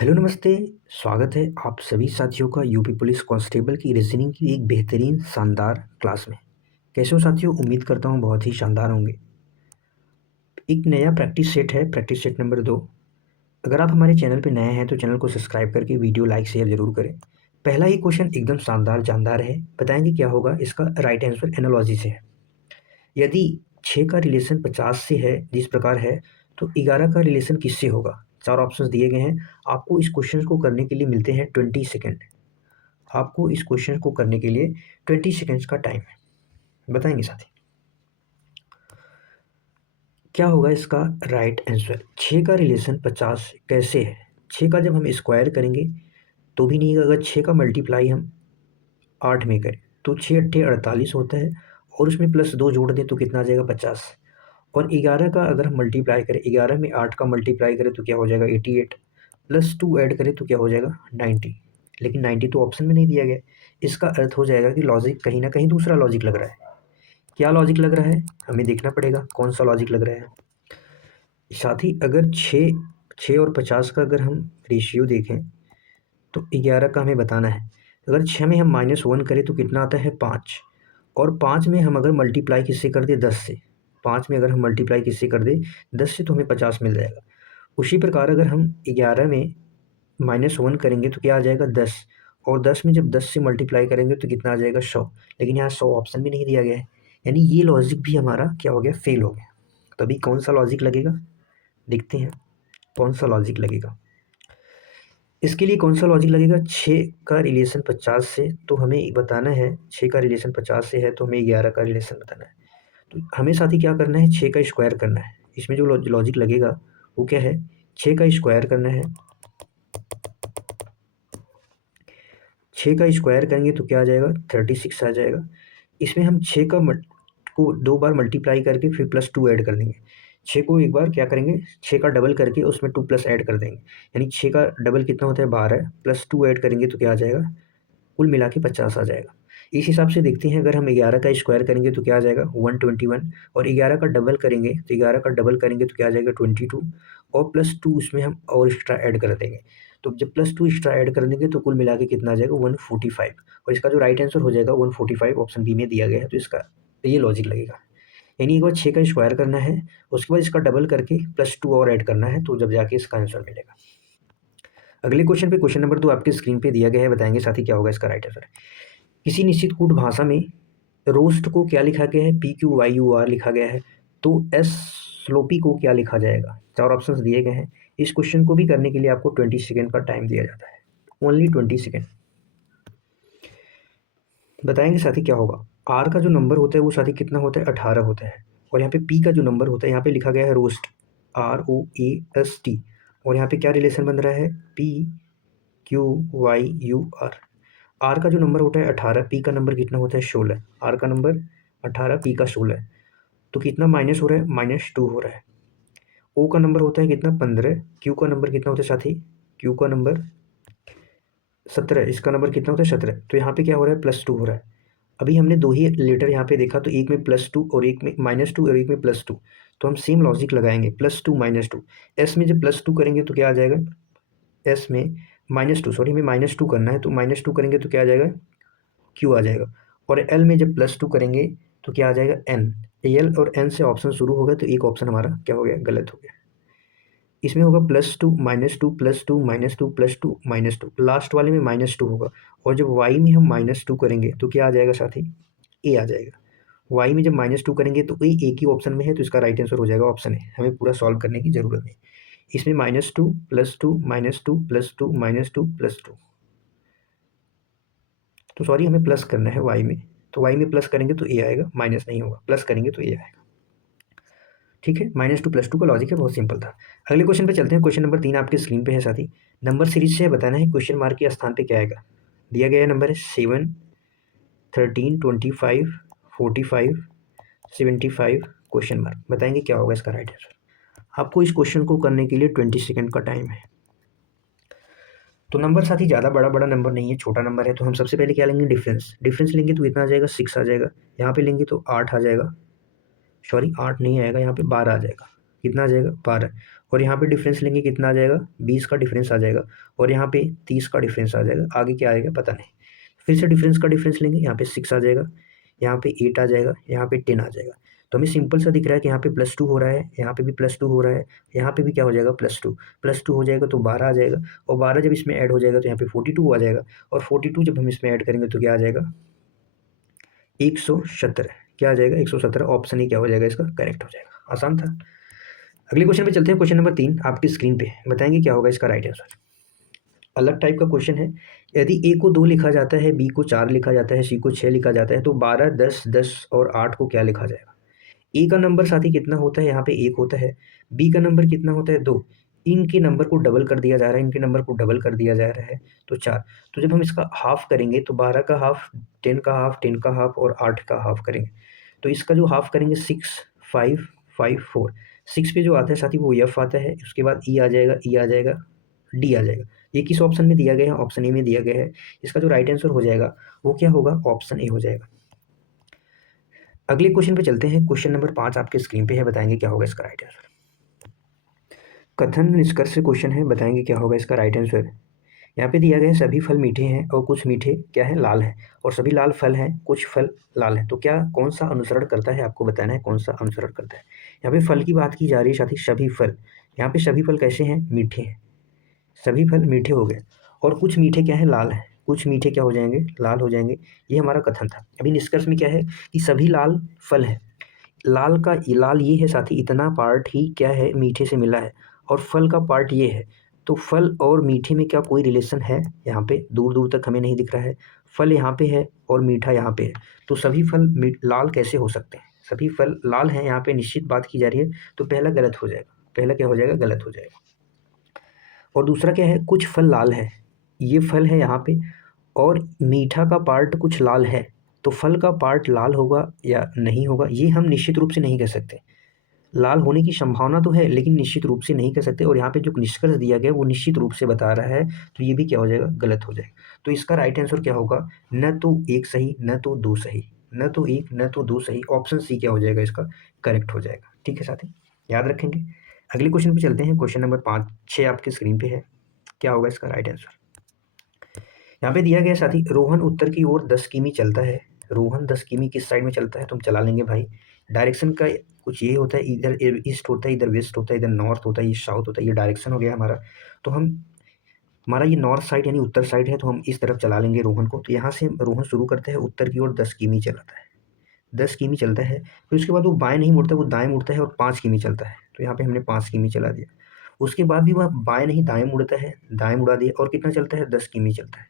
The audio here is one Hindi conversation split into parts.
हेलो नमस्ते। स्वागत है आप सभी साथियों का यूपी पुलिस कांस्टेबल की रीजनिंग की एक बेहतरीन शानदार क्लास में। कैसे हो साथियों? उम्मीद करता हूँ बहुत ही शानदार होंगे। एक नया प्रैक्टिस सेट है, प्रैक्टिस सेट नंबर 2। अगर आप हमारे चैनल पे नए हैं तो चैनल को सब्सक्राइब करके वीडियो लाइक शेयर जरूर करें। पहला ही क्वेश्चन एकदम शानदार जानदार है, बताएंगे क्या होगा। इसका राइट आंसर एनालॉजी से है। यदि 6 का रिलेशन 50 से है जिस प्रकार है, तो 11 का रिलेशन किससे होगा? 4 ऑप्शंस दिए गए हैं। आपको इस क्वेश्चन को करने के लिए मिलते हैं 20 सेकेंड। आपको इस क्वेश्चन को करने के लिए 20 सेकेंड्स का टाइम है। बताएंगे साथी क्या होगा इसका राइट आंसर। 6 का रिलेशन 50 कैसे है? 6 का जब हम स्क्वायर करेंगे तो भी नहीं, अगर 6 का मल्टीप्लाई हम 8 में करें तो 6 अट्ठे 48 होता है, और उसमें +2 जोड़ दें तो कितना आ जाएगा 50। और 11 का अगर हम मल्टीप्लाई करें, 11 में 8 का मल्टीप्लाई करें तो क्या हो जाएगा 88, +2 ऐड करें तो क्या हो जाएगा 90। लेकिन 90 तो ऑप्शन में नहीं दिया गया। इसका अर्थ हो जाएगा कि लॉजिक कहीं ना कहीं दूसरा लॉजिक लग रहा है। क्या लॉजिक लग रहा है हमें देखना पड़ेगा, कौन सा लॉजिक लग रहा है। साथ ही अगर 6 और 50 का अगर हम रेशियो देखें तो 11 का हमें बताना है। अगर 6 में हम -1 करें तो कितना आता है 5, और 5 में हम अगर मल्टीप्लाई किससे कर दे 10 से, 5 में अगर हम मल्टीप्लाई किससे कर दे 10 से, तो हमें 50 मिल जाएगा। उसी प्रकार अगर हम 11 में -1 करेंगे तो क्या आ जाएगा 10, और 10 में जब 10 से मल्टीप्लाई करेंगे तो कितना आ जाएगा 100। लेकिन यहाँ 100 ऑप्शन भी नहीं दिया गया है, यानी ये लॉजिक भी हमारा क्या हो गया, फेल हो गया। तभी कौन सा लॉजिक लगेगा, देखते हैं कौन सा लॉजिक लगेगा। इसके लिए कौन सा लॉजिक लगेगा, 6 का रिलेशन 50 से, तो हमें बताना है 6 का रिलेशन 50 से है तो हमें 11 का रिलेशन बताना है। तो हमें साथ ही क्या करना है, 6 का स्क्वायर करना है। इसमें जो लॉजिक लगेगा वो क्या है, 6 का स्क्वायर करना है। 6 का स्क्वायर करेंगे तो क्या आ जाएगा 36 आ जाएगा। इसमें हम 6 को 2 बार मल्टीप्लाई करके फिर +2 ऐड कर देंगे। 6 को एक बार क्या करेंगे, 6 का डबल करके उसमें 2 प्लस ऐड कर देंगे, यानी 6 का डबल कितना होता है 12, +2 ऐड करेंगे तो क्या आ जाएगा, कुल मिला के 50 आ जाएगा। इस हिसाब से देखते हैं, अगर हम 11 का स्क्वायर करेंगे तो क्या आ जाएगा 121, और 11 का डबल करेंगे तो 11 का डबल करेंगे तो क्या आ जाएगा 22, और +2 उसमें हम और एक्स्ट्रा ऐड कर देंगे। तो जब +2 एक्स्ट्रा ऐड कर देंगे तो कुल मिला के कितना आ जाएगा 145, और इसका जो राइट आंसर हो जाएगा 145 ऑप्शन बी में दिया गया है। तो इसका ये लॉजिक लगेगा, यानी एक बार 6 का स्क्वायर करना है, उसके बाद इसका डबल करके +2 और ऐड करना है, तो जब जाके इसका आंसर मिलेगा। अगले क्वेश्चन पे, क्वेश्चन नंबर 2 आपके स्क्रीन पे दिया गया है, बताएंगे साथी क्या होगा इसका राइट आंसर। किसी निश्चित कूट भाषा में रोस्ट को क्या लिखा गया है, PQYUR लिखा गया है, तो एस स्लोपी को क्या लिखा जाएगा। 4 ऑप्शंस दिए गए हैं। इस क्वेश्चन को भी करने के लिए आपको 20 सेकेंड का टाइम दिया जाता है, ओनली 20 सेकेंड। बताएंगे साथी क्या होगा। आर का जो नंबर होता है वो साथी कितना होता है 18 होता है, और यहाँ पे पी का जो नंबर होता है यहाँ पे लिखा गया है रोस्ट, ROAST, और यहाँ पे क्या रिलेशन बन रहा है PQYUR। आर का जो नंबर होता है 18, पी का नंबर कितना होता है 16, आर का नंबर 18, पी का 16, तो कितना माइनस हो रहा है -2 हो रहा है। ओ का नंबर होता है कितना 15, क्यू का नंबर कितना होता है साथी, क्यू का नंबर 17, इसका नंबर कितना होता है 17, तो यहाँ पे क्या हो रहा है +2 हो रहा है। अभी हमने दो ही लेटर यहाँ पे देखा, तो एक में +2 और एक में -2 और एक में +2, तो हम सेम लॉजिक लगाएंगे, +2 -2। एस में जब +2 करेंगे तो क्या आ जाएगा, एस में -2, सॉरी हमें -2 करना है, तो -2 करेंगे तो क्या आ जाएगा क्यू आ जाएगा। और एल में जब +2 करेंगे तो क्या आ जाएगा एन। एल और एन से ऑप्शन शुरू होगा, तो एक ऑप्शन हमारा क्या हो गया, गलत हो गया। इसमें होगा +2 -2 +2 -2 +2 -2, लास्ट वाले में -2 होगा। और जब वाई में हम -2 करेंगे तो क्या आ जाएगा साथी, ए आ जाएगा। वाई में जब -2 करेंगे तो ए एक ही ऑप्शन में है, तो इसका राइट आंसर हो जाएगा ऑप्शन ए। हमें पूरा सॉल्व करने की जरूरत नहीं। इसमें -2 +2 -2 +2 -2 +2, तो सॉरी हमें प्लस करना है वाई में, तो वाई में प्लस करेंगे तो ए आएगा, माइनस नहीं होगा, प्लस करेंगे तो ए आएगा। ठीक है, -2 +2 का लॉजिक है, बहुत सिंपल था। अगले क्वेश्चन पे चलते हैं। क्वेश्चन नंबर 3 आपके स्क्रीन पे है साथी। नंबर सीरीज से बताना है क्वेश्चन मार्क के स्थान पे क्या आएगा। दिया गया नंबर है 7, 13, 25, 45, 75, क्वेश्चन मार्क। बताएंगे क्या होगा इसका राइट आंसर। आपको इस क्वेश्चन को करने के लिए 20 सेकेंड का टाइम है। तो नंबर साथी ज़्यादा बड़ा बड़ा नंबर नहीं है, छोटा नंबर है, तो हम सबसे पहले क्या लेंगे, डिफरेंस। डिफरेंस लेंगे तो इतना आ जाएगा 6 आ जाएगा, यहाँ पे लेंगे तो 8 आ जाएगा, सॉरी 8 नहीं आएगा, यहाँ पे 12 आ जाएगा। कितना आ जाएगा 12, और यहाँ पे डिफरेंस लेंगे कितना आ जाएगा 20 का डिफरेंस आ जाएगा, और यहाँ पे 30 का डिफरेंस आ जाएगा, आगे क्या आएगा पता नहीं। फिर से डिफरेंस लेंगे, यहाँ पे 6 आ जाएगा, यहाँ पे 8 आ जाएगा, यहाँ पे 10 आ जाएगा। तो हमें सिंपल सा दिख रहा है कि यहाँ पे +2 हो रहा है, यहाँ पे भी +2 हो रहा है, यहाँ पे भी क्या हो जाएगा +2 हो जाएगा तो 12 आ जाएगा, और 12 जब इसमें ऐड हो जाएगा तो यहाँ पे 42 आ जाएगा, और 42 जब हम इसमें ऐड करेंगे तो क्या आ जाएगा 117। क्या आ जाएगा 117, ऑप्शन ही क्या हो जाएगा इसका करेक्ट हो जाएगा। आसान था। अगले क्वेश्चन पे चलते हैं, क्वेश्चन नंबर 3 आपकी स्क्रीन पे, बताएंगे क्या होगा इसका राइट आंसर। अलग टाइप का क्वेश्चन है। यदि ए को 2 लिखा जाता है, बी को 4 लिखा जाता है, सी को 6 लिखा जाता है, तो 12, 10, 10 और 8 को क्या लिखा जाएगा। ए का नंबर साथी कितना होता है, यहाँ पे 1 होता है, बी का नंबर कितना होता है 2, इनके नंबर को डबल कर दिया जा रहा है, इनके नंबर को डबल कर दिया जा रहा है तो 4। तो जब हम इसका हाफ करेंगे तो 12 का हाफ, 10 का हाफ, 10 का हाफ और 8 का हाफ करेंगे, तो इसका जो हाफ करेंगे 6, 5, 5, 4, 6 पे जो आता है साथी वो एफ आता है, उसके बाद ई आ जाएगा, ई आ जाएगा, डी आ जाएगा। ये किस ऑप्शन में दिया गया है, ऑप्शन ए में दिया गया है। इसका जो राइट आंसर हो जाएगा वो क्या होगा, ऑप्शन ए हो जाएगा। अगले क्वेश्चन पे चलते हैं, क्वेश्चन नंबर 5 आपके स्क्रीन पे है, बताएंगे क्या होगा इसका राइट आंसर। कथन निष्कर्ष से क्वेश्चन है, बताएंगे क्या होगा इसका राइट आंसर। यहाँ पे दिया गया है सभी फल मीठे हैं और कुछ मीठे क्या है लाल हैं, और सभी लाल फल हैं कुछ फल लाल हैं, तो क्या कौन सा अनुसरण करता है, आपको बताना है कौन सा अनुसरण करता है। यहाँ पे फल की बात की जा रही है साथी, सभी फल, यहाँ पे सभी फल कैसे हैं, मीठे हैं, सभी फल मीठे हो गए, और कुछ मीठे क्या है लाल हैं, कुछ मीठे क्या हो जाएंगे लाल हो जाएंगे। ये हमारा कथन था। अभी निष्कर्ष में क्या है कि सभी लाल फल हैं, लाल का लाल ये है साथी, इतना पार्ट ही क्या है मीठे से मिला है, और फल का पार्ट ये है, तो फल और मीठे में क्या कोई रिलेशन है, यहाँ पे दूर दूर तक हमें नहीं दिख रहा है। फल यहाँ पे है और मीठा यहाँ पे है, तो सभी फल लाल कैसे हो सकते हैं, सभी फल लाल हैं, यहाँ पे निश्चित बात की जा रही है, तो पहला गलत हो जाएगा, पहला क्या हो जाएगा गलत हो जाएगा। और दूसरा क्या है, कुछ फल लाल है, ये फल है यहाँ पे, और मीठा का पार्ट कुछ लाल है, तो फल का पार्ट लाल होगा या नहीं होगा ये हम निश्चित रूप से नहीं कह सकते। लाल होने की संभावना तो है लेकिन निश्चित रूप से नहीं कह सकते, और यहाँ पे जो निष्कर्ष दिया गया वो निश्चित रूप से बता रहा है, तो ये भी क्या हो जाएगा गलत हो जाएगा। तो इसका राइट आंसर क्या होगा, न तो एक सही न तो दो सही, न तो एक न तो दो सही, ऑप्शन सी क्या हो जाएगा इसका करेक्ट हो जाएगा। ठीक है साथी, याद रखेंगे। अगले क्वेश्चन पे चलते हैं, क्वेश्चन नंबर 5-6 आपकी स्क्रीन पे है, क्या होगा इसका राइट आंसर। यहाँ पे दिया गया साथी, रोहन उत्तर की ओर 10 किमी चलता है, रोहन 10 किमी किस साइड में चलता है, तुम चला लेंगे भाई। डायरेक्शन का कुछ ये होता है, इधर ईस्ट होता है, इधर वेस्ट होता है, इधर नॉर्थ होता है, ये साउथ होता है, ये डायरेक्शन हो गया हमारा। तो हम हमारा ये नॉर्थ साइड यानी उत्तर साइड है, तो हम इस तरफ चला लेंगे रोहन को। तो यहाँ से रोहन शुरू करते हैं, उत्तर की ओर 10 किमी चलाता है, 10 किमी चलता है, फिर उसके बाद वो बाएं नहीं मुड़ता, वो दाएं मुड़ता है और 5 किमी चलता है, तो यहाँ पे हमने 5 किमी चला दिया। उसके बाद भी वह बाएं नहीं दाएं मुड़ता है, दाएं मुड़ा दिया, और कितना चलता है 10 किमी चलता है।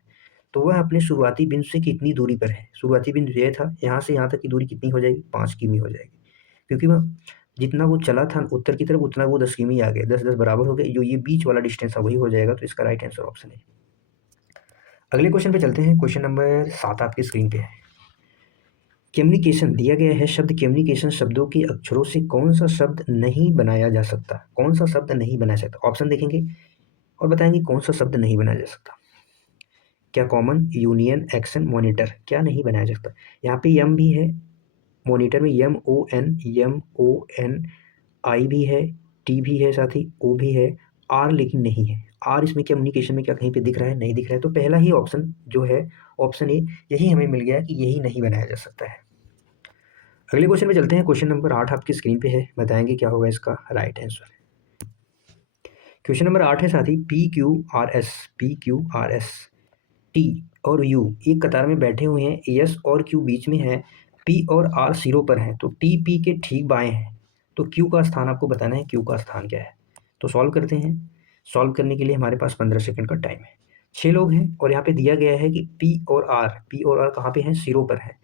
तो वह अपने शुरुआती बिंदु से कितनी दूरी पर है, शुरुआती बिंदु ये था, यहाँ से यहाँ तक की दूरी कितनी हो जाएगी 5 किमी हो जाएगी, क्योंकि वह जितना वो चला था उत्तर की तरफ उतना वो 10 किमी आ गया, 10-10 बराबर हो गए, जो ये बीच वाला डिस्टेंस है वही हो जाएगा, तो इसका राइट आंसर ऑप्शन है। अगले क्वेश्चन पे चलते हैं, क्वेश्चन नंबर 7 आपकी स्क्रीन पे है। कम्युनिकेशन दिया गया है, शब्द कम्युनिकेशन शब्दों के अक्षरों से कौन सा शब्द नहीं बनाया जा सकता, कौन सा शब्द नहीं बनाया जा सकता, ऑप्शन देखेंगे और बताएंगे कौन सा शब्द नहीं बनाया जा सकता। क्या कॉमन, यूनियन, एक्शन, मॉनिटर, क्या नहीं बनाया जा सकता। यहाँ पे यम भी है, मॉनिटर में MON भी है, टी भी है, साथ ही ओ भी है, आर लेकिन नहीं है। आर इसमें कम्युनिकेशन में क्या कहीं पे दिख रहा है, नहीं दिख रहा है, तो पहला ही ऑप्शन जो है ऑप्शन ए, यही हमें मिल गया कि यही नहीं बनाया जा सकता है। अगले क्वेश्चन में चलते हैं, क्वेश्चन नंबर 8 आपकी स्क्रीन पे है, बताएंगे क्या होगा इसका राइट आंसर। क्वेश्चन नंबर 8 है साथी, PQRS टी और यू एक कतार में बैठे हुए हैं, एस और क्यू बीच में है, पी और आर सिरों पर हैं, तो टी पी के ठीक बाएं हैं, तो क्यू का स्थान आपको बताना है, क्यू का स्थान क्या है। तो सॉल्व करते हैं, सॉल्व करने के लिए हमारे पास 15 सेकंड का टाइम है। 6 लोग हैं और यहाँ पे दिया गया है कि पी और आर कहाँ पे हैं, सिरों पर है,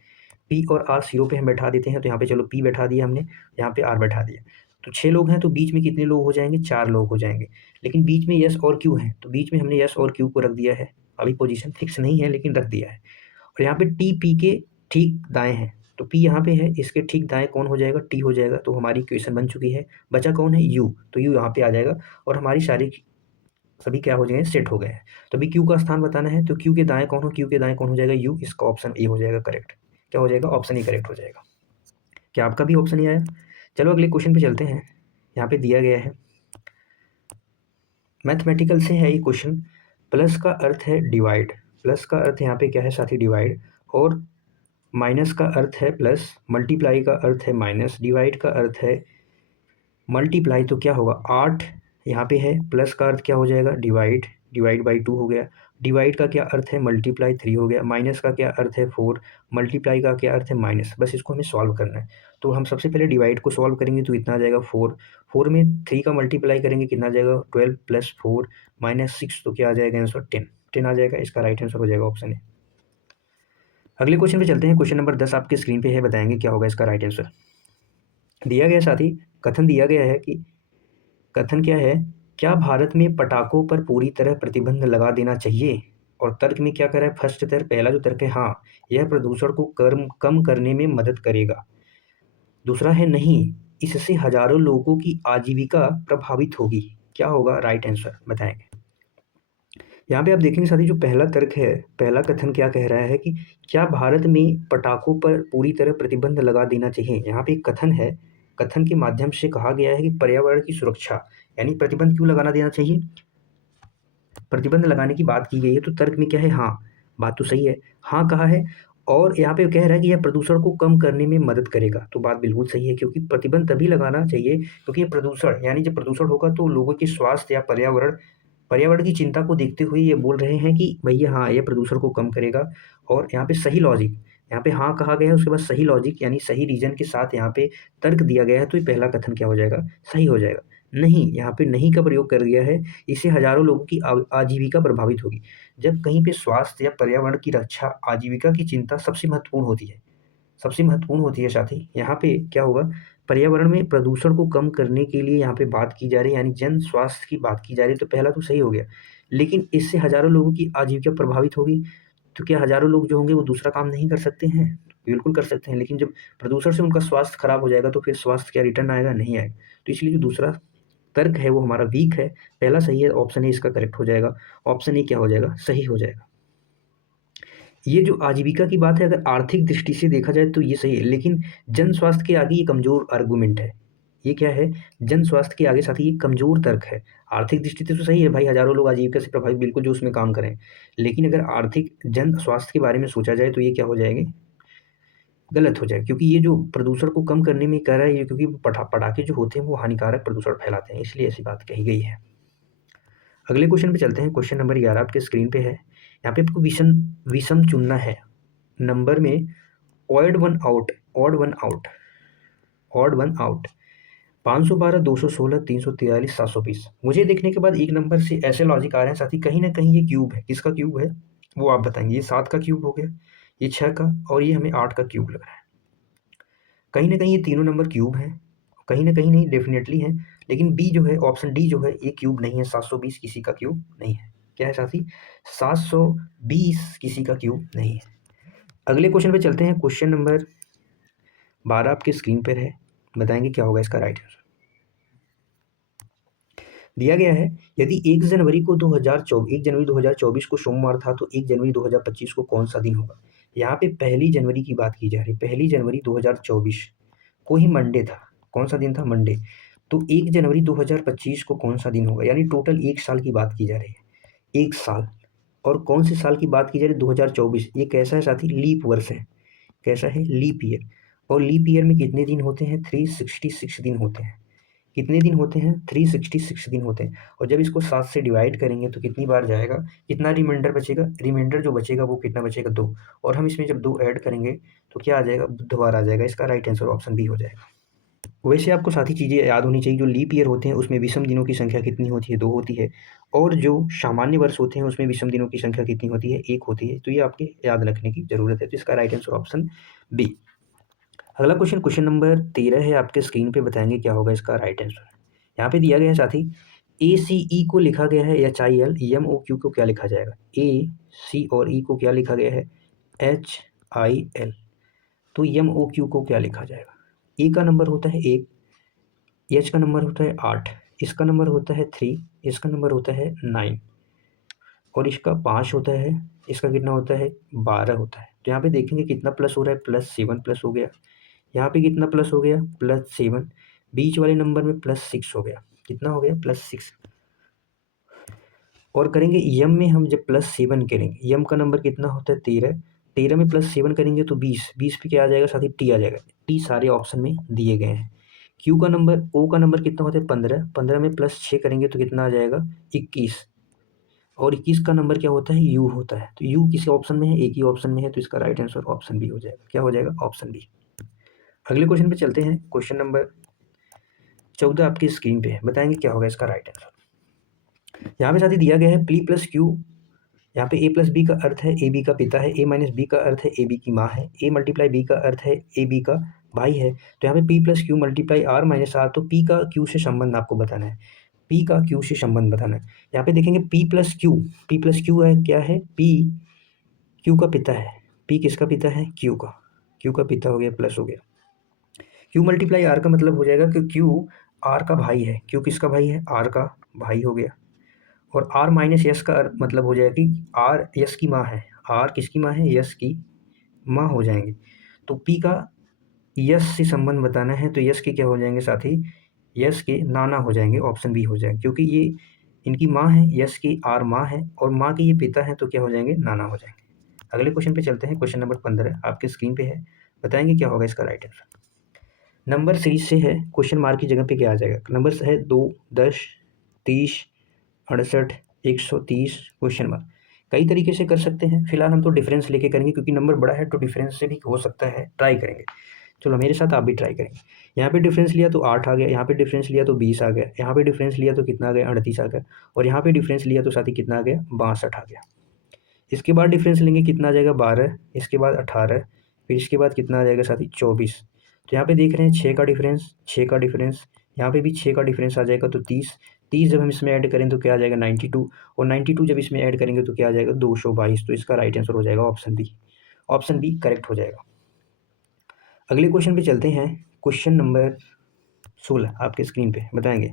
पी और आर सिरों पे हम बैठा देते हैं, तो यहाँ पे चलो पी बैठा दिया हमने, यहाँ पे आर बैठा दिया, तो 6 लोग हैं, तो बीच में कितने लोग हो जाएंगे, 4 लोग हो जाएंगे, लेकिन बीच में यस और क्यू है, तो बीच में हमने यस और क्यू को रख दिया है, अभी पोजीशन फिक्स नहीं है लेकिन रख दिया है, और यहाँ पे टी पी के ठीक दाएं हैं, तो पी यहाँ पे है, इसके ठीक दाएं कौन हो जाएगा, टी हो जाएगा, तो हमारी इक्वेशन बन चुकी है। बचा कौन है, यू, तो यू यहाँ पे आ जाएगा, और हमारी सारी सभी क्या हो जाएंगे, सेट हो गए हैं। तो अभी क्यू का स्थान बताना है, तो क्यू के दाएं कौन हो, क्यू के दाएं कौन हो जाएगा, यू, इसका ऑप्शन ए हो जाएगा करेक्ट। क्या हो जाएगा, ऑप्शन ए करेक्ट हो जाएगा। क्या आपका भी ऑप्शन ए आया। चलो अगले क्वेश्चन पे चलते हैं, यहाँ पे दिया गया है, मैथमेटिकल से है ये क्वेश्चन। प्लस का अर्थ है डिवाइड, प्लस का अर्थ यहाँ पे क्या है साथी, डिवाइड, और माइनस का अर्थ है प्लस, मल्टीप्लाई का अर्थ है माइनस, डिवाइड का अर्थ है मल्टीप्लाई। तो क्या होगा, 8 यहाँ पे है, प्लस का अर्थ क्या हो जाएगा, डिवाइड, डिवाइड बाई 2 हो गया, डिवाइड का क्या अर्थ है, मल्टीप्लाई 3 हो गया, माइनस का क्या अर्थ है 4, मल्टीप्लाई का क्या अर्थ है माइनस। बस इसको हमें सॉल्व करना है। तो हम सबसे पहले डिवाइड को सॉल्व करेंगे तो इतना आ जाएगा 4, 4 में 3 का मल्टीप्लाई करेंगे कितना आ जाएगा, 12 प्लस 4 माइनस 6, तो क्या आ जाएगा आंसर 10, 10 आ जाएगा। इसका राइट आंसर हो जाएगा ऑप्शन ए। अगले क्वेश्चन पे चलते हैं। क्वेश्चन नंबर 10 आपके स्क्रीन पे है, बताएंगे क्या होगा इसका राइट आंसर। दिया गया साथी, कथन दिया गया है कि, कथन क्या है, क्या भारत में पटाखों पर पूरी तरह प्रतिबंध लगा देना चाहिए। और तर्क में क्या कर रहा है, फर्स्ट तर्क, पहला जो तर्क है, हाँ यह प्रदूषण को कम करने में मदद करेगा। दूसरा है नहीं, इससे हजारों लोगों की आजीविका प्रभावित होगी। क्या होगा राइट आंसर, बताएंगे। यहाँ पे आप देखेंगे साथी, जो पहला तर्क है, पहला कथन क्या कह रहा है कि क्या भारत में पटाखों पर पूरी तरह प्रतिबंध लगा देना चाहिए। यहाँ पे एक कथन है, कथन के माध्यम से कहा गया है कि पर्यावरण की सुरक्षा, यानी प्रतिबंध क्यों लगाना देना चाहिए, प्रतिबंध लगाने की बात की गई है। तो तर्क में क्या है, हाँ, बात तो सही है, हाँ कहा है। और यहाँ पे कह रहा है कि यह प्रदूषण को कम करने में मदद करेगा, तो बात बिल्कुल सही है, क्योंकि प्रतिबंध तभी लगाना चाहिए क्योंकि ये प्रदूषण, यानी जब प्रदूषण होगा तो लोगों के स्वास्थ्य या पर्यावरण, पर्यावरण की चिंता को देखते हुए ये बोल रहे हैं कि भैया हाँ ये प्रदूषण को कम करेगा। और यहाँ पे सही लॉजिक, यहाँ पे हाँ कहा गया है, उसके बाद सही लॉजिक यानी सही रीजन के साथ यहाँ पे तर्क दिया गया है, तो ये पहला कथन क्या हो जाएगा, सही हो जाएगा। नहीं, यहाँ पे नहीं का प्रयोग कर दिया है, इससे हजारों लोगों की आजीविका प्रभावित होगी। जब कहीं पे स्वास्थ्य या पर्यावरण की रक्षा, आजीविका की चिंता सबसे महत्वपूर्ण होती है, सबसे महत्वपूर्ण होती है साथी। यहाँ पे क्या होगा, पर्यावरण में प्रदूषण को कम करने के लिए यहाँ पे बात की जा रही है, यानी जन स्वास्थ्य की बात की जा रही है, तो पहला तो सही हो गया। लेकिन इससे हजारों लोगों की आजीविका प्रभावित होगी, तो क्या हजारों लोग जो होंगे वो दूसरा काम नहीं कर सकते हैं, बिल्कुल कर सकते हैं। लेकिन जब प्रदूषण से उनका स्वास्थ्य खराब हो जाएगा तो फिर स्वास्थ्य क्या रिटर्न आएगा, नहीं आएगा। तो इसलिए जो दूसरा तर्क है वो हमारा वीक है, पहला सही है, ऑप्शन ए इसका करेक्ट हो जाएगा। ऑप्शन ए क्या हो जाएगा, सही हो जाएगा। ये जो आजीविका की बात है, अगर आर्थिक दृष्टि से देखा जाए तो ये सही है, लेकिन जन स्वास्थ्य के आगे ये कमजोर आर्गुमेंट है। ये क्या है, जन स्वास्थ्य के आगे साथ ही ये कमजोर तर्क है। आर्थिक दृष्टि से तो सही है भाई, हजारों लोग आजीविका से प्रभावित, बिल्कुल जो उसमें काम करें, लेकिन अगर आर्थिक जन स्वास्थ्य के बारे में सोचा जाए तो ये क्या हो जाएंगे, गलत हो जाए, क्योंकि ये जो प्रदूषण को कम करने में कह रहा है ये, क्योंकि पटाखे जो होते हैं वो हानिकारक प्रदूषण फैलाते हैं, इसलिए ऐसी बात कही गई है। अगले क्वेश्चन पे चलते हैं। क्वेश्चन नंबर 11 आपके स्क्रीन पे है। यहाँ पे आपको विषम विषम चुनना है नंबर में, odd one out, odd one out, odd one out, 512, 216, 343, 720। मुझे देखने के बाद एक नंबर से ऐसे लॉजिक आ रहे हैं साथी, कहीं ना कहीं ये क्यूब है, किसका क्यूब है वो आप बताएंगे। ये 7 का क्यूब हो गया, ये 6 का, और ये हमें 8 का क्यूब लग रहा है। कहीं ना कहीं ये तीनों नंबर क्यूब हैं, कहीं ना कहीं नहीं, डेफिनेटली हैं। लेकिन बी जो है, ऑप्शन डी जो है, ये क्यूब नहीं है, 720 किसी का क्यूब नहीं है। क्या है साथी, 720 किसी का क्यूब नहीं है। अगले क्वेश्चन पे चलते हैं। क्वेश्चन नंबर 12 आपके स्क्रीन पर है, बताएंगे क्या होगा इसका राइट आंसर। दिया गया है, यदि 1 जनवरी को 2024, 1 जनवरी 2024 को सोमवार था तो 1 जनवरी 2025 को कौन सा दिन होगा। यहाँ पे पहली जनवरी की बात की जा रही है, पहली जनवरी 2024 को ही मंडे था। कौन सा दिन था, मंडे। तो 1 जनवरी 2025 को कौन सा दिन होगा, यानी टोटल 1 साल की बात की जा रही है, 1 साल। और कौन से साल की बात की जा रही है, 2024। ये कैसा है साथी, लीप वर्ष है, कैसा है, लीप ईयर। और लीप ईयर में कितने दिन होते हैं, 366 दिन होते हैं। कितने दिन होते हैं, 366 दिन होते हैं। और जब इसको 7 से डिवाइड करेंगे तो कितनी बार जाएगा, कितना रिमाइंडर बचेगा, रिमाइंडर जो बचेगा वो कितना बचेगा, 2। और हम इसमें जब 2 ऐड करेंगे तो क्या आ जाएगा, बुधवार आ जाएगा। इसका राइट आंसर ऑप्शन बी हो जाएगा। वैसे आपको साथ ही चीज़ें याद होनी चाहिए, जो लीप ईयर होते हैं उसमें विषम दिनों की संख्या कितनी होती है, 2 होती है। और जो सामान्य वर्ष होते हैं उसमें विषम दिनों की संख्या कितनी होती है, 1 होती है। तो ये आपके याद रखने की जरूरत है। तो इसका राइट आंसर ऑप्शन बी। अगला क्वेश्चन, क्वेश्चन नंबर 13 है आपके स्क्रीन पे, बताएंगे क्या होगा इसका राइट आंसर। यहाँ पे दिया गया है साथी, ए सी ई को लिखा गया है H I L, M O Q को क्या लिखा जाएगा, ए सी और ई को क्या लिखा गया है, एच आई एल। तो एम ओ क्यू को क्या लिखा जाएगा, ए का नंबर होता है 1, एच का नंबर होता है 8, इसका नंबर होता है 3, इसका नंबर होता है 9, और इसका 5 होता है, इसका कितना होता है, 12 होता है। तो यहाँ पे देखेंगे कितना प्लस हो रहा है, +7 प्लस हो गया। यहाँ पे कितना प्लस हो गया, +7। बीच वाले नंबर में +6 हो गया, कितना हो गया +6। और करेंगे यम में हम जब +7 करेंगे, यम का नंबर कितना होता है 13, 13 में +7 करेंगे तो 20, 20 पे क्या आ जाएगा साथी टी आ जाएगा, टी सारे ऑप्शन में दिए गए हैं। क्यू का नंबर, ओ का नंबर कितना होता है 15, 15 में +6 करेंगे तो कितना आ जाएगा 21, और 21 का नंबर क्या होता है यू होता है। तो यू किसी ऑप्शन में है, एक ही ऑप्शन में है, तो इसका राइट आंसर ऑप्शन बी हो जाएगा। क्या हो जाएगा ऑप्शन बी। अगले क्वेश्चन पे चलते हैं, क्वेश्चन नंबर 14 आपकी स्क्रीन पे है, बताएंगे क्या होगा इसका राइट आंसर। यहाँ पे साथी दिया गया है पी प्लस क्यू, यहाँ पे ए प्लस बी का अर्थ है ए बी का पिता है, ए माइनस बी का अर्थ है ए बी की माँ है, ए मल्टीप्लाई बी का अर्थ है ए बी का भाई है। तो यहाँ पे P plus Q multiply R minus R, तो पी का क्यू से संबंध आपको बताना है, पी का क्यू से संबंध बताना है। यहाँ पे देखेंगे पी प्लस क्यू है, क्या है पी क्यू का पिता है, पी किसका पिता है क्यू का पिता हो गया, प्लस हो गया। क्यू मल्टीप्लाई आर का मतलब हो जाएगा कि क्यू आर का भाई है, क्यू किसका भाई है आर का भाई हो गया। और आर माइनस यस का मतलब हो जाएगा कि आर यस की माँ है, आर किसकी माँ है यस की माँ हो जाएंगे। तो पी का यस से संबंध बताना है, तो यस के क्या हो जाएंगे साथी, यस के नाना हो जाएंगे, ऑप्शन बी हो जाएगा, क्योंकि ये इनकी माँ है, यस की आर माँ है और माँ के ये पिता है, तो क्या हो जाएंगे नाना हो जाएंगे। अगले क्वेश्चन पे चलते हैं, क्वेश्चन नंबर 15 आपके स्क्रीन पे है, बताएंगे क्या होगा इसका राइट आंसर। नंबर सीरीज से है, क्वेश्चन मार्क की जगह पे क्या आ जाएगा, नंबर है 2, 10, 30, 68, 130 क्वेश्चन मार्क। कई तरीके से कर सकते हैं, फिलहाल हम तो डिफरेंस लेके करेंगे, क्योंकि नंबर बड़ा है तो डिफरेंस से भी हो सकता है, ट्राई करेंगे। चलो मेरे साथ आप भी ट्राई करेंगे। यहाँ पे डिफरेंस लिया तो 8 आ गया, यहाँ पे डिफरेंस लिया तो 20 आ गया, यहाँ पे डिफरेंस लिया तो कितना आ गया 38 आ गया, और यहाँ पे डिफरेंस लिया तो साथ ही कितना आ गया 62 आ गया। इसके बाद डिफरेंस लेंगे कितना आ जाएगा 12, इसके बाद 18, फिर इसके बाद कितना आ जाएगा साथ ही 24। तो यहाँ पे देख रहे हैं 6 का डिफरेंस, 6 का डिफरेंस, यहाँ पे भी 6 का डिफरेंस आ जाएगा, तो 30, 30 जब हम इसमें ऐड करें तो क्या आ जाएगा 92, और 92 जब इसमें ऐड करेंगे तो क्या आ जाएगा 222। तो इसका राइट आंसर हो जाएगा option B, option B correct हो जाएगा। अगले क्वेश्चन पे चलते हैं, क्वेश्चन नंबर 16 आपके स्क्रीन पे, बताएंगे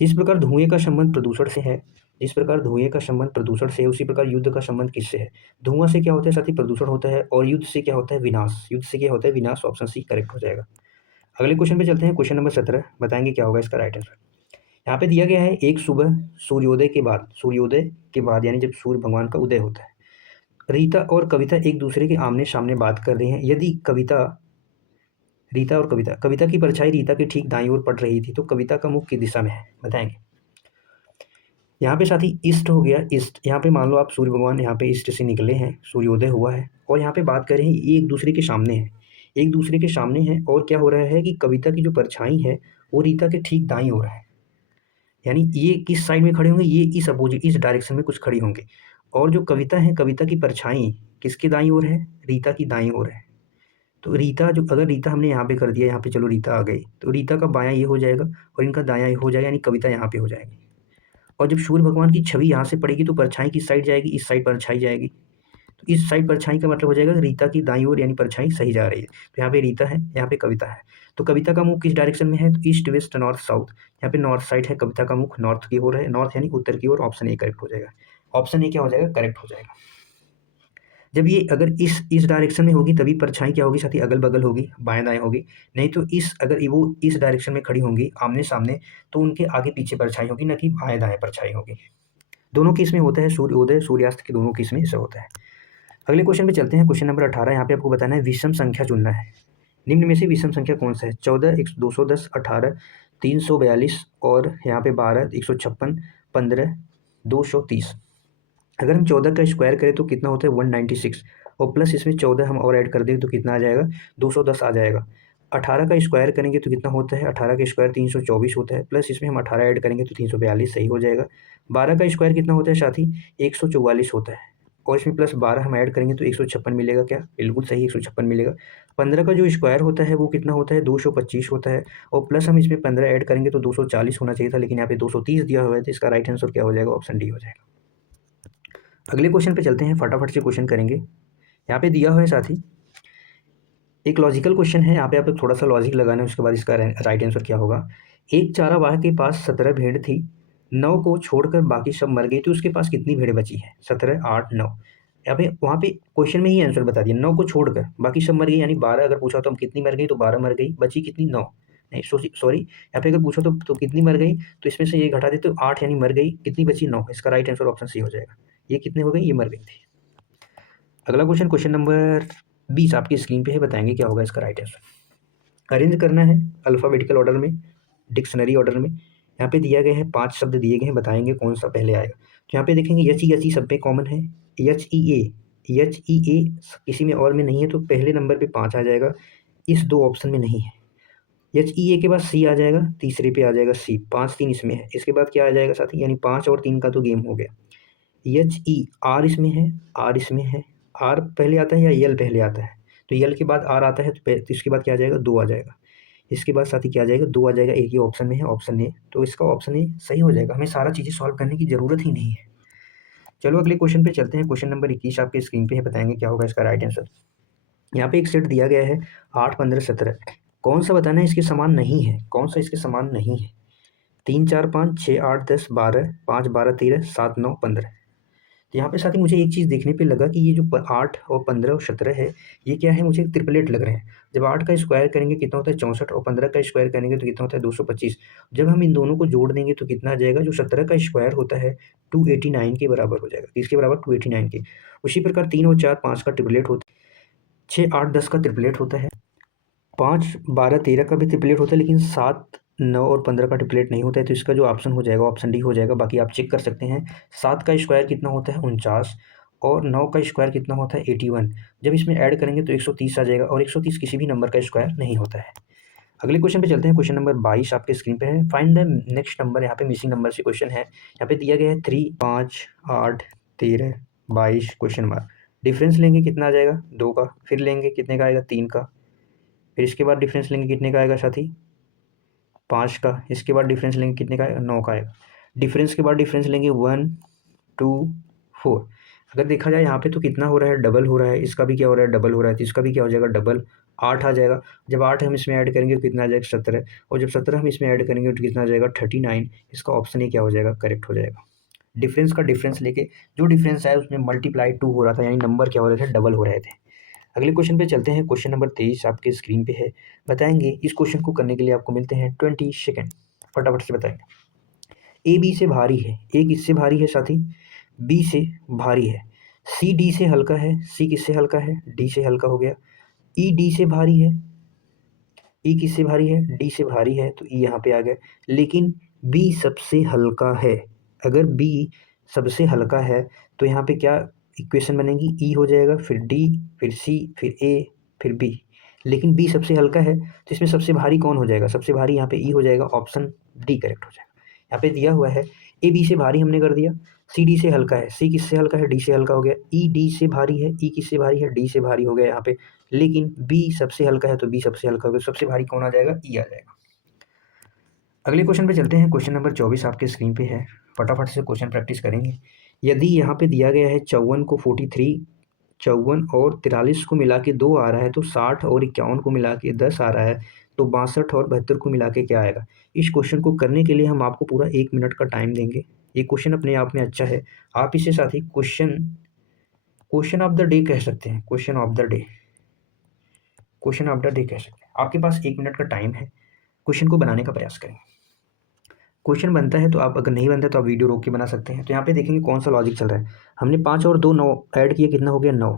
जिस प्रकार धुएं का संबंध प्रदूषण से है, जिस प्रकार धुएं का संबंध प्रदूषण से है, उसी प्रकार युद्ध का संबंध किससे है। धुआं से क्या होता है साथी प्रदूषण होता है, और युद्ध से क्या होता है विनाश, युद्ध से क्या होता है विनाश, ऑप्शन सी करेक्ट हो जाएगा। अगले क्वेश्चन पे चलते हैं, क्वेश्चन नंबर 17, बताएंगे क्या होगा इसका राइट आंसर। यहाँ पे दिया गया है एक सुबह सूर्योदय के बाद यानी जब सूर्य भगवान का उदय होता है, रीता और कविता एक दूसरे के आमने सामने बात कर रही हैं, यदि रीता और कविता की परछाई रीता के ठीक दाईं ओर पड़ रही थी, तो कविता का मुख किस दिशा में है, बताएंगे। यहाँ पे साथी ईस्ट हो गया, ईस्ट, यहाँ पे मान लो आप सूर्य भगवान यहाँ पे ईस्ट से निकले हैं, सूर्योदय हुआ है, और यहाँ पे बात कर रहे हैं ये एक दूसरे के सामने है, एक दूसरे के सामने है, और क्या हो रहा है कि कविता की जो परछाई है वो रीता के ठीक दाईं ओर है, यानी ये किस साइड में खड़े होंगे, ये इस अपोजिट इस डायरेक्शन में कुछ खड़ी होंगे, और जो कविता है कविता की परछाई किसके दाईं ओर है, रीता की दाईं ओर है। तो रीता जो, अगर रीता हमने यहाँ पे कर दिया, यहाँ पे चलो रीता आ गई, तो रीता का बायां ये हो जाएगा और इनका दायां ये हो जाएगा, यानी कविता यहाँ पे हो जाएगी। और जब सूर्य भगवान की छवि यहाँ से पड़ेगी तो परछाई किस साइड जाएगी, इस साइड परछाई जाएगी, तो इस साइड परछाई का मतलब हो जाएगा रीता की दाईं ओर, यानी परछाई सही जा रही है। तो यहाँ पे रीता है, यहाँ पे कविता है, तो कविता का मुख किस डायरेक्शन में है, तो ईस्ट वेस्ट नॉर्थ साउथ, यहाँ पे नॉर्थ साइड है, कविता का मुख नॉर्थ की ओर है, नॉर्थ यानी उत्तर की ओर, ऑप्शन ए करेक्ट हो जाएगा, ऑप्शन ए क्या हो जाएगा करेक्ट हो जाएगा। जब ये अगर इस डायरेक्शन में होगी तभी परछाई क्या होगी साथी अगल बगल होगी, बाएं दाएं होगी, नहीं तो इस अगर वो इस डायरेक्शन में खड़ी होंगी आमने सामने, तो उनके आगे पीछे परछाई होगी, ना कि बाएं दाएं परछाई होगी। दोनों केस में होता है, सूर्योदय सूर्यास्त के दोनों केस में ऐसा होता है। अगले क्वेश्चन पे चलते हैं, क्वेश्चन नंबर 18, यहाँ पे आपको बताना है विषम संख्या चुनना है, निम्न में से विषम संख्या कौन सा है, 14, 210, 18, 342 और यहाँ पे 12, 156, 15, 230। अगर हम 14 का स्क्वायर करें तो कितना होता है 196, और प्लस इसमें 14 हम और ऐड कर दें तो कितना आ जाएगा 210 आ जाएगा। 18 का स्क्वायर करेंगे तो कितना होता है, 18 का स्क्वायर 324 होता है, प्लस इसमें हम 18 ऐड करेंगे तो 342 सही हो जाएगा। 12 का स्क्वायर कितना होता है साथी 144 होता है, और इसमें प्लस 12 हम ऐड करेंगे तो 156 मिलेगा, क्या बिल्कुल सही 156 मिलेगा। 15 का जो स्क्वायर होता है वो कितना होता है 225 होता है, और प्लस हम इसमें 15 ऐड करेंगे तो 240 होना चाहिए था, लेकिन यहाँ पे 230 दिया हुआ है, तो इसका राइट आंसर क्या हो जाएगा, ऑप्शन डी हो जाएगा। अगले क्वेश्चन पे चलते हैं, फटाफट से क्वेश्चन करेंगे। यहाँ पे दिया हुआ है साथी एक लॉजिकल क्वेश्चन है, यहाँ पे आप थोड़ा सा लॉजिक लगाना है, उसके बाद इसका राइट आंसर क्या होगा। एक चारावाह के पास 17 भेड़ थी, 9 को छोड़कर बाकी सब मर गई, तो उसके पास कितनी भेड़ें बची हैं, 17, 8, 9। यहाँ पे वहाँ पे क्वेश्चन में ही आंसर बता दिया, 9 को छोड़कर बाकी सब मर गई, यानी 12 अगर पूछा तो हम कितनी मर गई, तो 12 मर गई, बची कितनी 9, नहीं सॉरी, यहाँ पे अगर पूछो तो कितनी मर गई, तो इसमें से ये घटा दे तो 8 यानी मर गई, कितनी बची 9। इसका राइट आंसर ऑप्शन सी हो जाएगा। ये कितने हो गई, ये मर गई थी। अगला क्वेश्चन, क्वेश्चन नंबर 20 आपकी स्क्रीन पे है, बताएंगे क्या होगा इसका राइट आंसर। अरेंज करना है अल्फ़ाबेटिकल ऑर्डर में, डिक्शनरी ऑर्डर में। यहाँ पे दिया गया है 5 शब्द दिए गए हैं, बताएंगे कौन सा पहले आएगा। तो यहाँ पे देखेंगे यच ई सब पे कॉमन है, एच ई ए किसी में और में नहीं है, तो पहले नंबर पे 5 आ जाएगा, इस 2 ऑप्शन में नहीं है। एच ई ए के बाद सी आ जाएगा, तीसरे पे आ जाएगा सी, 5 3 इसमें है। इसके बाद क्या आ जाएगा साथी, यानी 5 और 3 का तो गेम हो गया। एच ई आर इसमें है, आर इसमें है, आर पहले आता है या यल पहले आता है, तो यल के बाद आर आता है, तो इसके बाद क्या आ जाएगा, 2 आ जाएगा। इसके बाद साथी क्या आ जाएगा, 2 आ जाएगा, एक ही ऑप्शन में है, ऑप्शन ए, तो इसका ऑप्शन ए सही हो जाएगा। हमें सारा चीज़ें सॉल्व करने की ज़रूरत ही नहीं है। चलो अगले क्वेश्चन पे चलते हैं। क्वेश्चन नंबर 21 आपके स्क्रीन पे है, बताएंगे क्या होगा इसका राइट आंसर। यहाँ पे एक सेट दिया गया है 8 15 17, कौन सा बताना है इसके समान नहीं है, कौन सा इसके समान नहीं है। 3 4 5 6 8 10 12 5 12 13 7 9 15। तो यहाँ पे साथ ही मुझे एक चीज़ देखने पे लगा कि ये जो 8 और 15 और 17 है, ये क्या है, मुझे ट्रिपलेट लग रहे हैं। जब 8 का स्क्वायर करेंगे कितना होता है 64, और 15 का स्क्वायर करेंगे तो कितना होता है 225। जब हम इन दोनों को जोड़ देंगे तो कितना आ जाएगा, जो 17 का स्क्वायर होता है 289 के बराबर हो जाएगा, किसके बराबर, 289 के। उसी प्रकार 3 और 4 5 का ट्रिपलेट होता है, 6 8 10 का ट्रिपलेट होता है, 5 12 13 का भी ट्रिपलेट होता है, लेकिन 7 9 और 15 का ट्रिपलेट नहीं होता है। तो इसका जो ऑप्शन हो जाएगा ऑप्शन डी हो जाएगा। बाकी आप चेक कर सकते हैं, 7 का स्क्वायर कितना होता है 49, और 9 का स्क्वायर कितना होता है 81। जब इसमें ऐड करेंगे तो 130 आ जाएगा, और 130 किसी भी नंबर का स्क्वायर नहीं होता है। अगले क्वेश्चन पे चलते हैं। क्वेश्चन नंबर 22 आपके स्क्रीन पे है, फाइंड द नेक्स्ट नंबर। यहाँ पे मिसिंग नंबर से क्वेश्चन है। यहाँ पे दिया गया है 3 5 8 13 22 क्वेश्चन मार्क। डिफरेंस लेंगे कितना आ जाएगा, 2 का, फिर लेंगे कितने का आएगा, 3 का, फिर इसके बाद डिफरेंस लेंगे कितने का आएगा साथी, 5 का, इसके बाद डिफरेंस लेंगे कितने का आएगा, 9 का आएगा। डिफरेंस के बाद डिफरेंस लेंगे 1 2 4। अगर देखा जाए यहाँ पे तो कितना हो रहा है, डबल हो रहा है, इसका भी क्या हो रहा है, डबल हो रहा है, तो इसका भी क्या हो जाएगा, डबल, 8 आ जाएगा। जब 8 हम इसमें ऐड करेंगे तो कितना आ जाएगा, 17, और जब 17 हम इसमें ऐड करेंगे तो कितना आ जाएगा, 39। इसका ऑप्शन ही क्या हो जाएगा, करेक्ट हो जाएगा। डिफरेंस का डिफरेंस लेके जो डिफरेंस है उसमें मल्टीप्लाई 2 हो रहा था, यानी नंबर क्या हो रहे थे, डबल हो रहे थे। अगले क्वेश्चन पे चलते हैं। क्वेश्चन नंबर 23 आपके स्क्रीन पे है, बताएंगे। इस क्वेश्चन को करने के लिए आपको मिलते हैं 20 सेकेंड, फटाफट से बताएंगे। ए बी से भारी है, ए किससे भारी है साथी, बी से भारी है। सी डी से हल्का है, सी किससे हल्का है, डी से हल्का हो गया। ई डी से भारी है, ई किससे भारी है, डी से भारी है, तो ई यहाँ पे आ गया। लेकिन बी सबसे हल्का है। अगर बी सबसे हल्का है तो यहाँ पे क्या इक्वेशन बनेगी, ई हो जाएगा, फिर डी, फिर सी, फिर ए, फिर बी। लेकिन बी सबसे हल्का है तो इसमें सबसे भारी कौन हो जाएगा, सबसे भारी यहाँ पे ई हो जाएगा, ऑप्शन डी करेक्ट हो जाएगा। यहाँ पे दिया हुआ है ए बी से भारी हमने कर दिया, सी डी से हल्का है, सी किससे हल्का है, डी से हल्का हो गया। ई डी से भारी है, ई किससे भारी है, डी से भारी हो गया यहाँ पे। लेकिन बी सबसे हल्का है तो बी सबसे हल्का हो गया, सबसे भारी कौन आ जाएगा, ई आ जाएगा। अगले क्वेश्चन पे चलते हैं। क्वेश्चन नंबर 24 आपके स्क्रीन पे है, फटाफट से क्वेश्चन प्रैक्टिस करेंगे। यदि यहाँ पे दिया गया है 54 को 43, 54 और 43 को मिला के 2 आ रहा है, तो 60 और 51 को मिला के 10 आ रहा है, तो 62 और 72 को मिला के क्या आएगा। इस क्वेश्चन को करने के लिए हम आपको पूरा 1 मिनट का टाइम देंगे। ये क्वेश्चन अपने आप में अच्छा है, आप इसे साथ ही क्वेश्चन ऑफ द डे कह सकते हैं, question of the day, question of the day कह सकते हैं। आपके पास 1 मिनट का टाइम है, क्वेश्चन को बनाने का प्रयास करें। क्वेश्चन बनता है तो आप, अगर नहीं बनता तो आप वीडियो रोक के बना सकते हैं। तो यहाँ पे देखेंगे कौन सा लॉजिक चल रहा है। हमने 5 और 2 9 ऐड किया, कितना हो गया 9,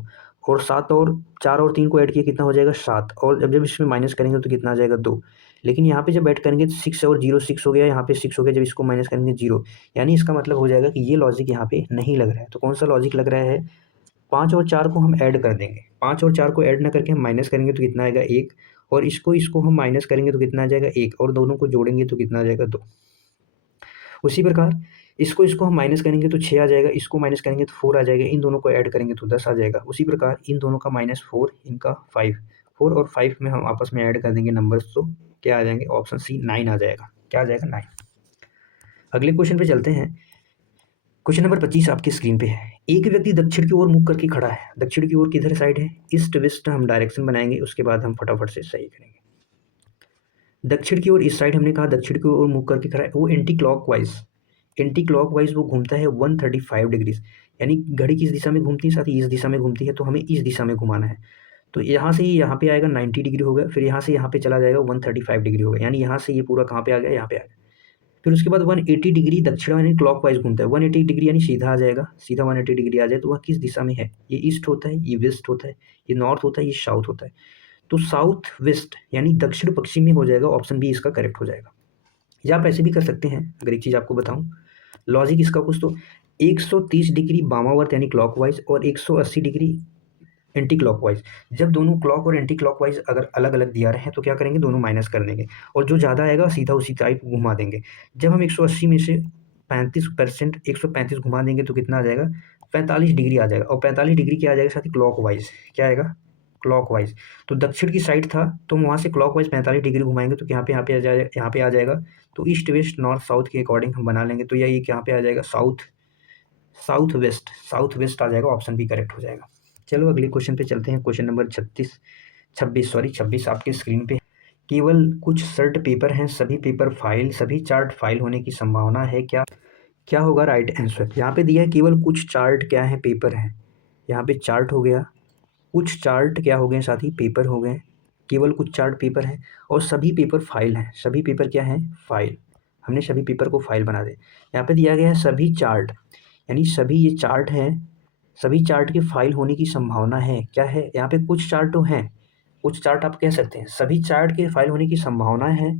और 7 और 4 और 3 को ऐड किया, कितना हो जाएगा 7, और जब इसमें माइनस करेंगे तो कितना आ जाएगा 2। लेकिन यहाँ पे जब ऐड करेंगे तो 6 और 0 6 हो गया, यहाँ पे 6 हो गया, जब इसको माइनस करेंगे 0, यानी इसका मतलब हो जाएगा कि ये लॉजिक यहाँ पे नहीं लग रहा है। तो कौन सा लॉजिक लग रहा है, 5 और 4 को हम ऐड कर देंगे, 5 और 4 को ऐड ना करके हम माइनस करेंगे तो कितना आएगा 1, और इसको हम माइनस करेंगे तो कितना आ जाएगा 1, और दोनों को जोड़ेंगे तो कितना आ जाएगा 2। उसी प्रकार इसको हम माइनस करेंगे तो 6 आ जाएगा, इसको माइनस करेंगे तो 4 आ जाएगा, इन दोनों को ऐड करेंगे तो 10 आ जाएगा। उसी प्रकार इन दोनों का -4, इनका 5, 4 और 5 में हम आपस में ऐड कर देंगे नंबर्स, तो क्या आ जाएंगे, ऑप्शन सी 9 आ जाएगा। क्या आ जाएगा, 9। अगले क्वेश्चन पे चलते हैं। क्वेश्चन नंबर 25 आपकी स्क्रीन पे है। एक व्यक्ति दक्षिण की ओर मुख करके खड़ा है, दक्षिण की ओर किधर साइड है, ईस्ट वेस्ट हम डायरेक्शन बनाएंगे, उसके बाद हम फटाफट से सही करेंगे। दक्षिण की ओर इस साइड हमने कहा दक्षिण की ओर मुख करके खड़ा है, वो एंटी क्लॉकवाइज वो घूमता है 135 डिग्रीज, यानी घड़ी किस दिशा में घूमती है साथ ही इस दिशा में घूमती है, तो हमें इस दिशा में घुमाना है। तो यहाँ से यहाँ पे आएगा 90 डिग्री हो गया, फिर यहाँ से यहाँ पे चला जाएगा 135 डिग्री हो गया, यानी यहाँ से ये पूरा कहाँ पे आ गया, यहाँ पे आ गया। फिर उसके बाद 180 डिग्री दक्षिण यानी क्लॉकवाइज घूमता है, 180 डिग्री यानी सीधा आ जाएगा, सीधा 180 डिग्री आ जाए तो वह किस दिशा में है, ये ईस्ट होता है, ये वेस्ट होता है, ये नॉर्थ होता है, ये साउथ होता है। तो साउथ वेस्ट यानी दक्षिण पश्चिम में हो जाएगा, ऑप्शन बी इसका करेक्ट हो जाएगा। या आप ऐसे भी कर सकते हैं, अगर एक चीज़ आपको बताऊं लॉजिक इसका कुछ, तो 130 डिग्री वामावर्त यानी क्लॉकवाइज और 180 डिग्री एंटी क्लॉकवाइज, जब दोनों क्लॉक और एंटी क्लॉकवाइज अगर अलग अलग दिया रहे हैं तो क्या करेंगे, दोनों माइनस कर देंगे और जो ज़्यादा आएगा सीधा उसी टाइप घुमा देंगे। जब हम 180 में से 35% 135 घुमा देंगे तो कितना आ जाएगा, 45 डिग्री आ जाएगा, और 45 डिग्री क्या आ जाएगा साथ ही, क्लॉकवाइज, क्या आएगा, क्लॉकवाइज। तो दक्षिण की साइड था तो वहाँ से क्लॉकवाइज 45 डिग्री घुमाएंगे तो यहाँ पे आ जाएगा, यहाँ पे आ जाएगा। तो ईस्ट वेस्ट नॉर्थ साउथ के अकॉर्डिंग हम बना लेंगे, तो ये यहाँ पे आ जाएगा साउथ वेस्ट आ जाएगा, ऑप्शन बी करेक्ट हो जाएगा। चलो अगले क्वेश्चन पे चलते हैं, क्वेश्चन नंबर 26 आपके स्क्रीन पे। केवल कुछ सर्ट पेपर हैं, सभी पेपर फाइल, सभी चार्ट फाइल होने की संभावना है, क्या क्या होगा राइट आंसर। यहाँ पे दिया है केवल कुछ चार्ट क्या है, पेपर हैं, यहाँ पे चार्ट हो गया, कुछ चार्ट क्या हो गए साथी, पेपर हो गए, केवल कुछ चार्ट पेपर हैं और सभी पेपर फाइल हैं, सभी पेपर क्या हैं, फाइल, हमने सभी पेपर को फाइल बना दे। यहाँ पे दिया गया है सभी चार्ट, यानी सभी ये चार्ट हैं, सभी चार्ट के फाइल होने की संभावना है, क्या है, यहाँ पे कुछ चार्ट तो हैं, कुछ चार्ट आप कह सकते हैं, सभी चार्ट के फाइल होने की संभावना है,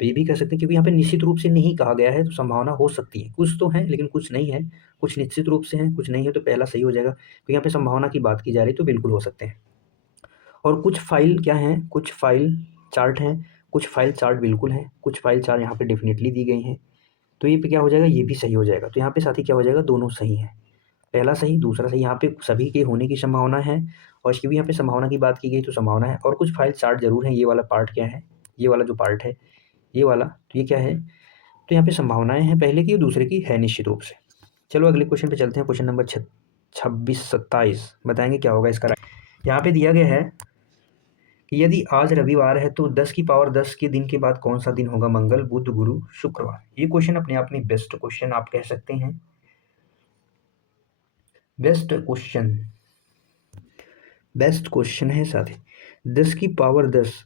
तो ये भी कह सकते हैं, क्योंकि यहाँ पे निश्चित रूप से नहीं कहा गया है तो संभावना हो सकती है, कुछ तो है लेकिन कुछ नहीं है, कुछ निश्चित रूप से है कुछ नहीं है, तो पहला सही हो जाएगा। तो यहाँ पे संभावना की बात की जा रही है तो बिल्कुल हो सकते हैं। और कुछ फाइल क्या हैं, कुछ फाइल चार्ट हैं, कुछ फाइल चार्ट बिल्कुल हैं, कुछ फाइल चार्ट यहाँ पे डेफिनेटली दी गई हैं, तो ये पे क्या हो जाएगा, ये भी सही हो जाएगा। तो यहाँ पे साथी क्या हो जाएगा, दोनों सही हैं, पहला सही दूसरा सही, यहाँ पे सभी के होने की संभावना है और इसकी भी यहाँ पे संभावना की बात की गई तो संभावना है। और कुछ फाइल चार्ट जरूर है, ये वाला पार्ट क्या है, ये वाला जो पार्ट है ये वाला, तो ये क्या है, तो यहाँ पे संभावनाएं हैं पहले की और दूसरे की है निश्चित रूप से। चलो अगले क्वेश्चन पे चलते हैं, क्वेश्चन नंबर 27 बताएंगे क्या होगा इसका। यहाँ पे दिया गया है कि यदि आज रविवार है तो 10 की दिन के बाद कौन सा दिन होगा, मंगल बुध गुरु शुक्रवार। ये क्वेश्चन अपने आप में बेस्ट क्वेश्चन आप कह सकते हैं, बेस्ट क्वेश्चन है साथी। 10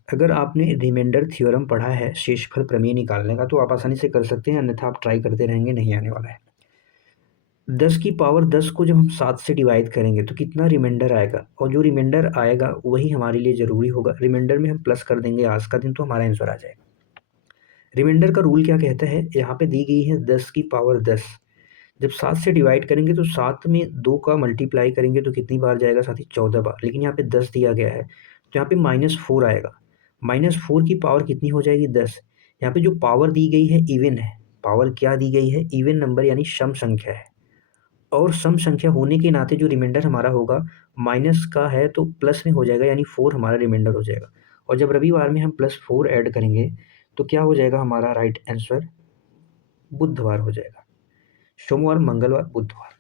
अगर आपने रिमाइंडर थ्योरम पढ़ा है शेषफल प्रमेय निकालने का तो आप आसानी से कर सकते हैं, अन्यथा आप ट्राई करते रहेंगे नहीं आने वाला है। 10 को जब हम 7 से डिवाइड करेंगे तो कितना रिमाइंडर आएगा, और जो रिमाइंडर आएगा वही हमारे लिए ज़रूरी होगा, रिमाइंडर में हम प्लस कर देंगे आज का दिन तो हमारा आंसर आ जाएगा। रिमाइंडर का रूल क्या कहता है, यहाँ पे दी गई है 10 जब 7 से डिवाइड करेंगे तो 7 में 2 का मल्टीप्लाई करेंगे तो कितनी बार जाएगा साथी, 14 बार, लेकिन यहाँ पे 10 दिया गया है तो यहाँ पे -4 आएगा, -4 की पावर कितनी हो जाएगी, 10। यहाँ पे जो पावर दी गई है इवन है, पावर क्या दी गई है, इवन नंबर यानी सम संख्या है, और सम संख्या होने के नाते जो रिमाइंडर हमारा होगा माइनस का है तो प्लस में हो जाएगा, यानी 4 हमारा रिमाइंडर हो जाएगा। और जब रविवार में हम +4 ऐड करेंगे तो क्या हो जाएगा हमारा राइट आंसर, बुधवार हो जाएगा, सोमवार मंगलवार बुधवार।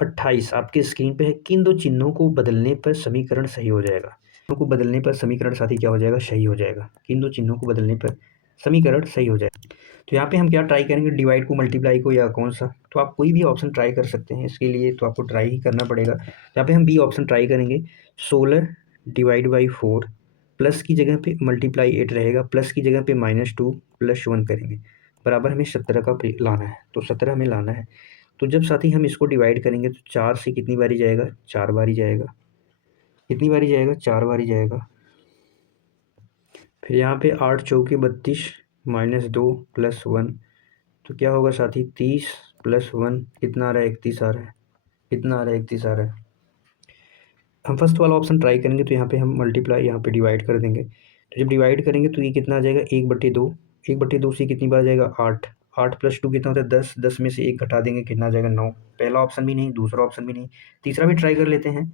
28 आपके स्क्रीन पे है, किन दो चिन्हों को बदलने पर समीकरण सही हो जाएगा, चिन्हों को बदलने पर समीकरण साथी क्या हो जाएगा, सही हो जाएगा, किन दो चिन्हों को बदलने पर समीकरण सही हो जाएगा। तो यहाँ पे हम क्या ट्राई करेंगे, डिवाइड को मल्टीप्लाई को या कौन सा, तो आप कोई भी ऑप्शन ट्राई कर सकते हैं, इसके लिए तो आपको ट्राई ही करना पड़ेगा। यहाँ पे हम बी ऑप्शन ट्राई करेंगे, 16 डिवाइड बाई 4, प्लस की जगह पे मल्टीप्लाई 8 रहेगा, प्लस की जगह पे -2 +1 करेंगे, बराबर हमें 17 का लाना है, तो 17 हमें लाना है। तो जब साथी हम इसको डिवाइड करेंगे तो 4 से कितनी बारी जाएगा, 4 बारी जाएगा, कितनी बारी जाएगा, 4 बारी जाएगा। फिर यहाँ पे 8 चौके 32 -2 +1, तो क्या होगा साथी, 30 +1 कितना आ रहा है, 31 आ रहा है, कितना आ रहा है, 31 आ रहा है। हम फर्स्ट वाला ऑप्शन ट्राई करेंगे तो यहाँ पे हम मल्टीप्लाई यहाँ पे डिवाइड कर देंगे, तो जब डिवाइड करेंगे तो ये कितना आ जाएगा, 1/2, 1/2 से कितनी बार जाएगा, 8, 8 + 2 कितना होता है, 10, 10 में से 1 घटा देंगे कितना आ जाएगा, 9। पहला ऑप्शन भी नहीं, दूसरा ऑप्शन भी नहीं, तीसरा भी ट्राई कर लेते हैं,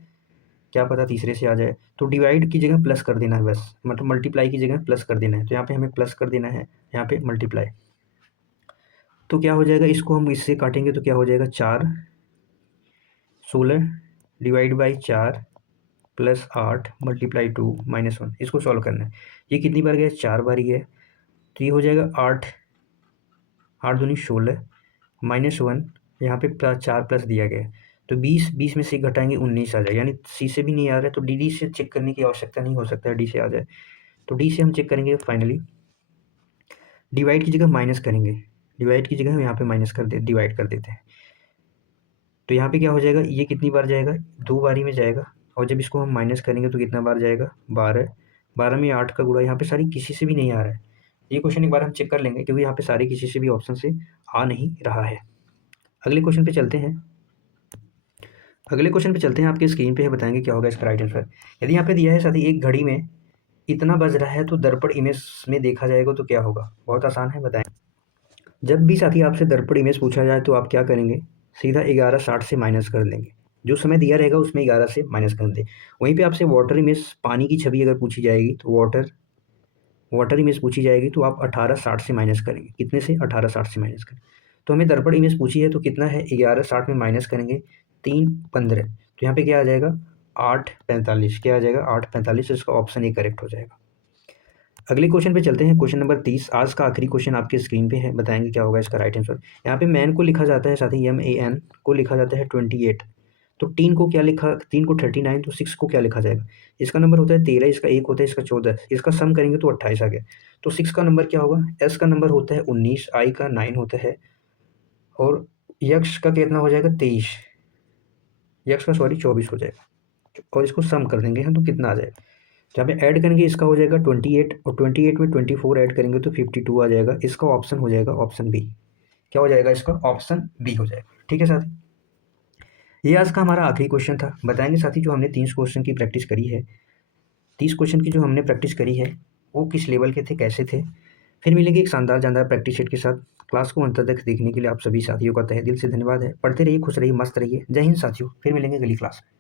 क्या पता तीसरे से आ जाए। तो डिवाइड की जगह प्लस कर देना है बस, मतलब मल्टीप्लाई की जगह प्लस कर देना है, तो यहाँ पे हमें प्लस कर देना है, यहाँ पे मल्टीप्लाई, तो क्या हो जाएगा, इसको हम इससे काटेंगे तो क्या हो जाएगा, 4 16 डिवाइड बाई 4 +8 × 2 -1, इसको सॉल्व करना है। ये कितनी बार गया, 4 बार ही है, तो ये हो जाएगा 8, 8 दूनी 16 -1, यहाँ पे 4 प्लस दिया गया है, तो 20 में से घटाएंगे 19 आ जाएगा, यानी सी से भी नहीं आ रहा है तो डी से चेक करने की आवश्यकता नहीं, हो सकता है डी से आ जाए। तो डी से हम चेक करेंगे फाइनली। डिवाइड की जगह माइनस करेंगे, डिवाइड की जगह हम यहाँ पे माइनस कर दे डिवाइड कर देते हैं। तो यहाँ पे क्या हो जाएगा, ये कितनी बार जाएगा, 2 बारी में जाएगा। और जब इसको हम माइनस करेंगे तो कितना बार जाएगा, 12। 12 में 8 का गुणा, यहाँ पे सारी किसी से भी नहीं आ रहा है। ये क्वेश्चन एक बार हम चेक कर लेंगे क्योंकि यहाँ पे सारे किसी से भी ऑप्शन से आ नहीं रहा है। अगले क्वेश्चन पे चलते हैं। अगले क्वेश्चन पे चलते हैं, आपके स्क्रीन पे है, बताएंगे क्या होगा इसका राइट आंसर। यदि यहाँ पे दिया है साथी एक घड़ी में इतना बज रहा है तो दर्पण इमेज में देखा जाएगा तो क्या होगा। बहुत आसान है, बताएं। जब भी साथी आपसे दर्पण इमेज पूछा जाए तो आप क्या करेंगे, सीधा 11:60 से माइनस कर देंगे। जो समय दिया रहेगा उसमें 11 से माइनस कर दें। वहीं पे आपसे वाटर इमेज पानी की छवि अगर पूछी जाएगी तो वाटर इमेज पूछी जाएगी तो आप 18:60 से माइनस करेंगे। कितने से, 18:60 से माइनस करें। तो हमें दर्पण इमेज पूछी है तो कितना है, 11:60 में माइनस करेंगे 3:15। तो यहाँ पे क्या आ जाएगा, 8:45। क्या आ जाएगा, 8:45। इसका ऑप्शन ए करेक्ट हो जाएगा। अगले क्वेश्चन पे चलते हैं, क्वेश्चन नंबर 30। आज का आखिरी क्वेश्चन आपके स्क्रीन पे है, बताएंगे क्या होगा इसका राइट आंसर। यहाँ पे मैन को लिखा जाता है साथी, MAN को लिखा जाता है 28। तो 3 को क्या लिखा, 3 को 39, तो 6 को क्या लिखा जाएगा। इसका नंबर होता है 13, इसका 1 होता है, इसका 14, इसका सम करेंगे तो 28 आ गया। तो 6 का नंबर क्या होगा, S का नंबर होता है 19, I का 9 होता है, और यक्ष का कितना हो जाएगा, 23। यक्ष का 24 हो जाएगा। और इसको सम कर देंगे हम तो कितना आ जाएगा, जहाँ पे ऐड करेंगे इसका हो जाएगा 28, और 28 में 24 ऐड करेंगे तो 52 आ जाएगा। इसका ऑप्शन हो जाएगा ऑप्शन बी। क्या हो जाएगा, इसका ऑप्शन बी हो जाएगा। ठीक है साथी, ये आज का हमारा आखिरी क्वेश्चन था। बताएंगे साथी जो हमने 30 क्वेश्चन की प्रैक्टिस करी है, 30 क्वेश्चन की जो हमने प्रैक्टिस करी है वो किस लेवल के थे, कैसे थे। फिर मिलेंगे एक शानदार जानदार प्रैक्टिस सेट के साथ। क्लास को अंत तक देखने के लिए आप सभी साथियों का तहे दिल से धन्यवाद है। पढ़ते रहिए, खुश रहिए, मस्त रहिए। जय हिंद साथियों, फिर मिलेंगे अगली क्लास में।